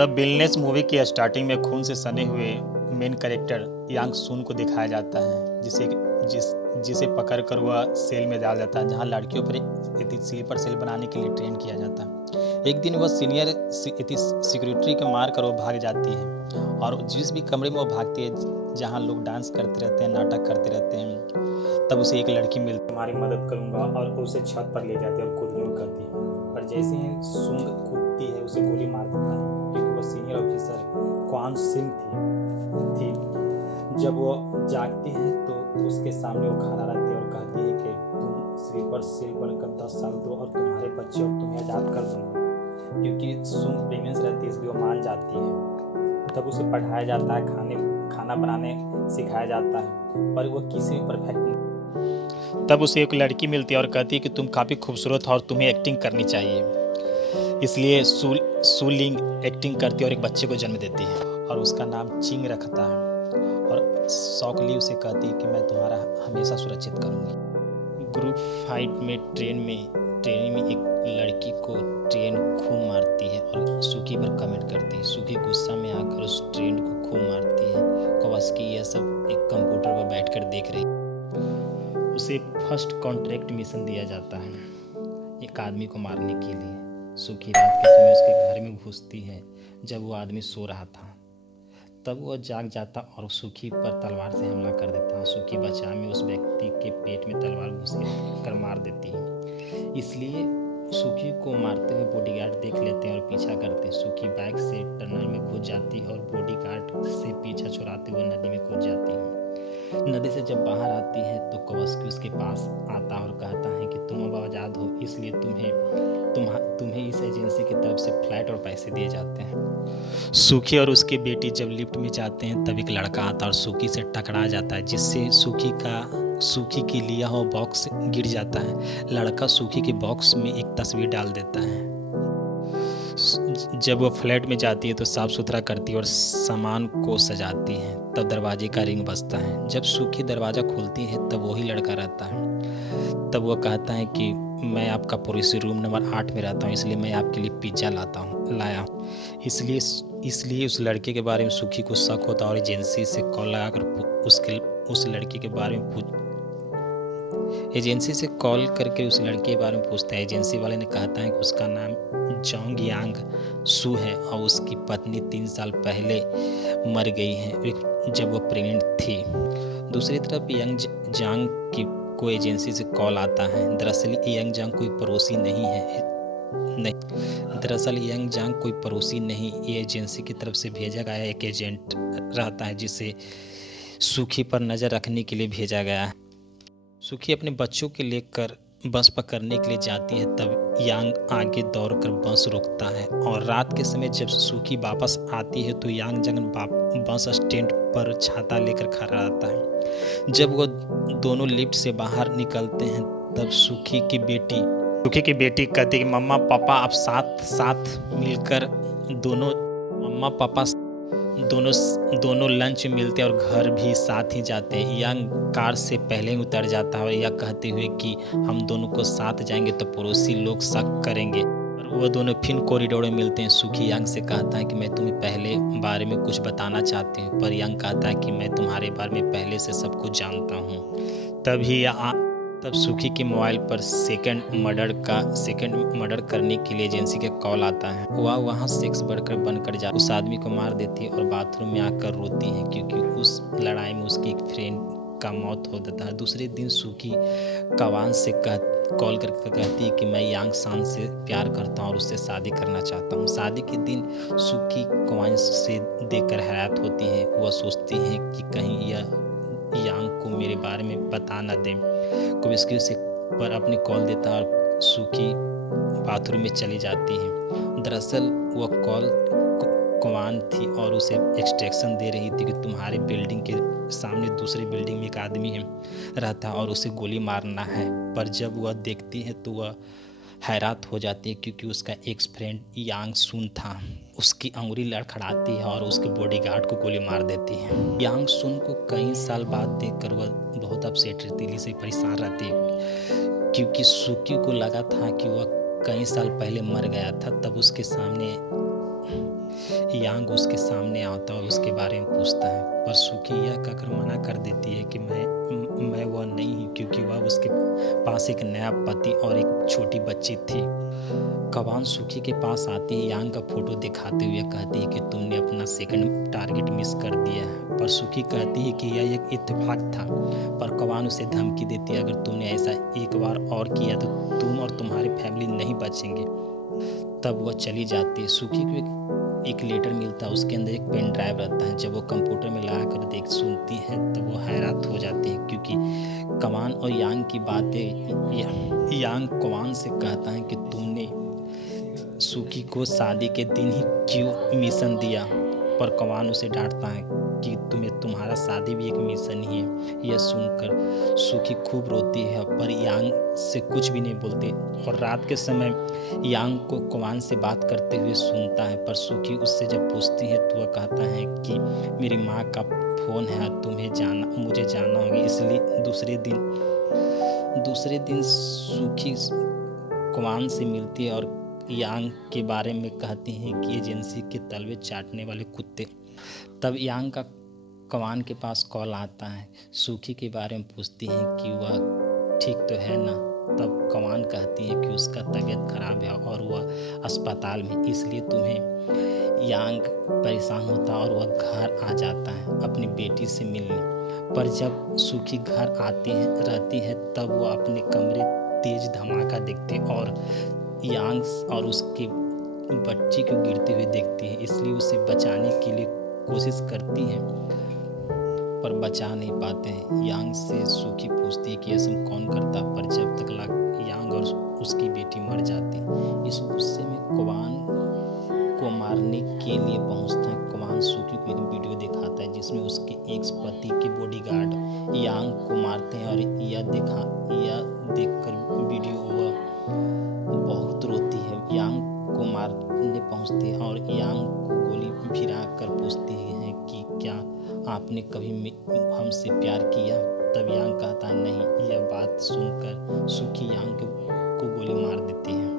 The wellness movie की starting में खून से सने हुए मेन कैरेक्टर यांग सून को दिखाया जाता है, जिसे पकड़कर वह सेल में डाल जाता है, जहां लड़कियों पर स्लीपर सेल बनाने के लिए ट्रेन किया जाता है। एक दिन वह सीनियर सिक्योरिटी को मार कर वो भाग जाती है, और जिस भी कमरे में वो भागती है जहां लोग डांस करते रहते हैं, नाटक करते रहते हैं, तब उसे एक लड़की मिलती है, तुम्हारी मदद करूंगा, और उसे छत पर ले जाती है और कूदने को कहती है। पर जैसे ही सुंग कूदती है उसे गोली मार देता है, क्योंकि वह सीनियर ऑफिसर क्वान सिंह थी। जब वो जागती है तो उसके सामने वो खड़ा रहती है और कहती है कि तुम स्लीपर सेल बनकर 10 साल दो और तुम्हारे बच्चे और तुम्हें आज़ाद कर दूंगा। क्योंकि सुंग प्रेगनेंस रहती है इसलिए वो मान जाती है। तब उसे पढ़ाया जाता है, खाना बनाने सिखाया जाता है, पर वो किसी भी परफेक्ट नहीं। तब उसे एक लड़की मिलती है और कहती है कि तुम काफ़ी खूबसूरत हो और तुम्हें एक्टिंग करनी चाहिए। इसलिए सुलिंग एक्टिंग करती है और एक बच्चे को जन्म देती है और उसका नाम चिंग रखता है, और सॉकली उसे कहती है कि मैं तुम्हारा हमेशा सुरक्षित करूंगी। ग्रुप फाइट में ट्रेनिंग में एक लड़की को ट्रेन खूब मारती है और सुकी पर कमेंट करती है। सुकी गुस्सा में आकर उस ट्रेन को खूब मारती है। कवास्की यह सब एक कंप्यूटर पर बैठकर देख रही। उसे फर्स्ट कॉन्ट्रैक्ट मिशन दिया जाता है एक आदमी को मारने के लिए। सुकी रात के समय उसके घर में घुसती है जब वो आदमी सो रहा था। तब वह जाग जाता और सुकी पर तलवार से हमला कर देता। सुकी बचाव में उस व्यक्ति के पेट में तलवार घुस कर मार देती है। इसलिए सुकी को मारते हुए बॉडीगार्ड देख लेते हैं और पीछा करते हैं। सुकी बाइक से टनल में घुस जाती है और बॉडीगार्ड से पीछा छुड़ाते हुए नदी में कूद जाती है। नदी से जब बाहर आती है तो कवास्की उसके पास आता और कहता है कि तुम अब आज़ाद हो, इसलिए तुम्हें इस एजेंसी की तरफ से फ्लाइट और पैसे दिए जाते हैं। सुकी और उसकी बेटी जब लिफ्ट में जाते हैं तब एक लड़का आता और सुकी से टकरा जाता है, जिससे सुकी की लिया हुआ बॉक्स गिर जाता है। लड़का सुकी के बॉक्स में एक तस्वीर डाल देता है। जब वो फ्लैट में जाती है तो साफ सुथरा करती है और सामान को सजाती है। तब दरवाजे का रिंग बजता है। जब सुकी दरवाज़ा खोलती है तब वही लड़का रहता है। तब वो कहता है कि मैं आपका पड़ोसी रूम नंबर 8 में रहता हूँ, इसलिए मैं आपके लिए पिज्ज़ा लाया हूँ। इसलिए उस लड़के के बारे में सुकी को शक होता है और एजेंसी से कॉल लगाकर उस लड़के के बारे में एजेंसी से कॉल करके उस लड़के के बारे में पूछता है। एजेंसी वाले ने कहता है कि उसका नाम जोंग यांग सू है और उसकी पत्नी 3 साल पहले मर गई है जब वो प्रेग्नेंट थी। दूसरी तरफ यंग जांग को एजेंसी से कॉल आता है। दरअसल यंग जांग कोई पड़ोसी नहीं, ये एजेंसी की तरफ से भेजा गया एक एजेंट रहता है, जिसे सुखी पर नज़र रखने के लिए भेजा गया है। सुखी अपने बच्चों के लेकर बस पकड़ने के लिए जाती है। तब यांग आगे दौड़कर बस रोकता है, और रात के समय जब सुखी वापस आती है तो यांग जंग बस स्टैंड पर छाता लेकर खड़ा रहता है। जब वो दोनों लिफ्ट से बाहर निकलते हैं तब सुखी की बेटी कहती है कि मम्मा पापा आप साथ मिलकर दोनों लंच मिलते हैं और घर भी साथ ही जाते हैं। यंग कार से पहले ही उतर जाता है और यह कहते हुए कि हम दोनों को साथ जाएंगे तो पड़ोसी लोग शक करेंगे। और वह दोनों फिर कॉरिडोर में मिलते हैं। सुखी यंग से कहता है कि मैं तुम्हें पहले बारे में कुछ बताना चाहती हूँ, पर यंग कहता है कि मैं तुम्हारे बारे में पहले से सब कुछ जानता हूँ। तब सुखी के मोबाइल पर सेकंड मर्डर करने के लिए एजेंसी का कॉल आता है। वह वहाँ सेक्स वर्कर बनकर उस आदमी को मार देती है और बाथरूम में आकर रोती है, क्योंकि उस लड़ाई में उसकी एक फ्रेंड का मौत हो जाता है। दूसरे दिन सुखी कवान से कॉल करके कहती है कि मैं यांग सान से प्यार करता हूँ और उससे शादी करना चाहता हूँ। शादी के दिन सुखी कवान से देखकर हैरान होती है। वह सोचती है कि कहीं यह यांग को मेरे बारे में बता न दे। कवास्की उसे पर अपनी कॉल देता है और सुखी बाथरूम में चली जाती है। दरअसल वह कॉल कवान थी और उसे एक्सट्रैक्शन दे रही थी कि तुम्हारे बिल्डिंग के सामने दूसरी बिल्डिंग में एक आदमी रहता और उसे गोली मारना है। पर जब वह देखती है तो वह हैरान हो जाती है, क्योंकि उसका एक्स फ्रेंड यांग सुन था। उसकी अंगुली लड़खड़ाती है और उसके बॉडीगार्ड को गोली मार देती है। यांग सुन को कई साल बाद देखकर वह बहुत अपसेट रहती, दिल से परेशान रहती है, क्योंकि सुकी को लगा था कि वह कई साल पहले मर गया था। तब उसके सामने यांग उसके सामने आता है और उसके बारे में पूछता है, पर सूखी यह कहकर मना कर देती है कि मैं वह नहीं हूँ, क्योंकि वह उसके पास एक नया पति और एक छोटी बच्ची थी। कवान सूखी के पास आती है, यांग का फोटो दिखाते हुए कहती है कि तुमने अपना सेकंड टारगेट मिस कर दिया है। पर सूखी कहती है कि यह एक इत्तेफाक था, पर कवान उसे धमकी देती है, अगर तुमने ऐसा एक बार और किया तो तुम और तुम्हारी फैमिली नहीं बचेंगे। तब वह चली जाती है। सूखी को एक लेटर मिलता है, उसके अंदर एक पेन ड्राइव रहता है। जब वो कंप्यूटर में लगा कर सुनती है तब वो हैरान हो जाती है, क्योंकि कवान और यांग की बातें। यांग कवान से कहता है कि तुमने सूखी को शादी के दिन ही क्यों मिशन दिया, पर कवान उसे डांटता है कि तुम्हारा शादी भी एक मिशन ही है। यह सुनकर सूखी खूब रोती है, पर यांग से कुछ भी नहीं बोलती। और रात के समय यांग को कवान से बात करते हुए सुनता है, पर सूखी उससे जब पूछती है तो वह कहता है कि मेरी माँ का फ़ोन है, मुझे जाना होगा। इसलिए दूसरे दिन सूखी कवान से मिलती है और यांग के बारे में कहती हैं कि एजेंसी के तलवे चाटने वाले कुत्ते। तब यांग का कवान के पास कॉल आता है, सूखी के बारे में पूछती हैं कि वह ठीक तो है ना। तब कवान कहती है कि उसका तबीयत खराब है और वह अस्पताल में, इसलिए तुम्हें। यांग परेशान होता है और वह घर आ जाता है अपनी बेटी से मिलने। पर जब सूखी घर रहती है तब वह अपने कमरे तेज धमाका देखती है और यांग और उसके बच्ची को गिरते हुए देखती है, इसलिए उसे बचाने के लिए कोशिश करती हैं, पर बचा नहीं पाते हैं। यांग से सूखी पूछती है कि ऐसा कौन करता, पर जब तक यांग और उसकी बेटी मर जाती। इस गुस्से में कवान को मारने के लिए पहुंचता है। कवान सूखी को एक वीडियो दिखाता है जिसमें उसके एक्स पति के बॉडीगार्ड यांग को मारते हैं, और यह देखकर वीडियो वह बहुत रोती है। यांग को मारने पहुंचती है और यांग को गोली भिरा कर पूछती है कि क्या आपने कभी हमसे प्यार किया। तब यांग कहता है नहीं। यह बात सुनकर सूखी यांग को गोली मार देती है।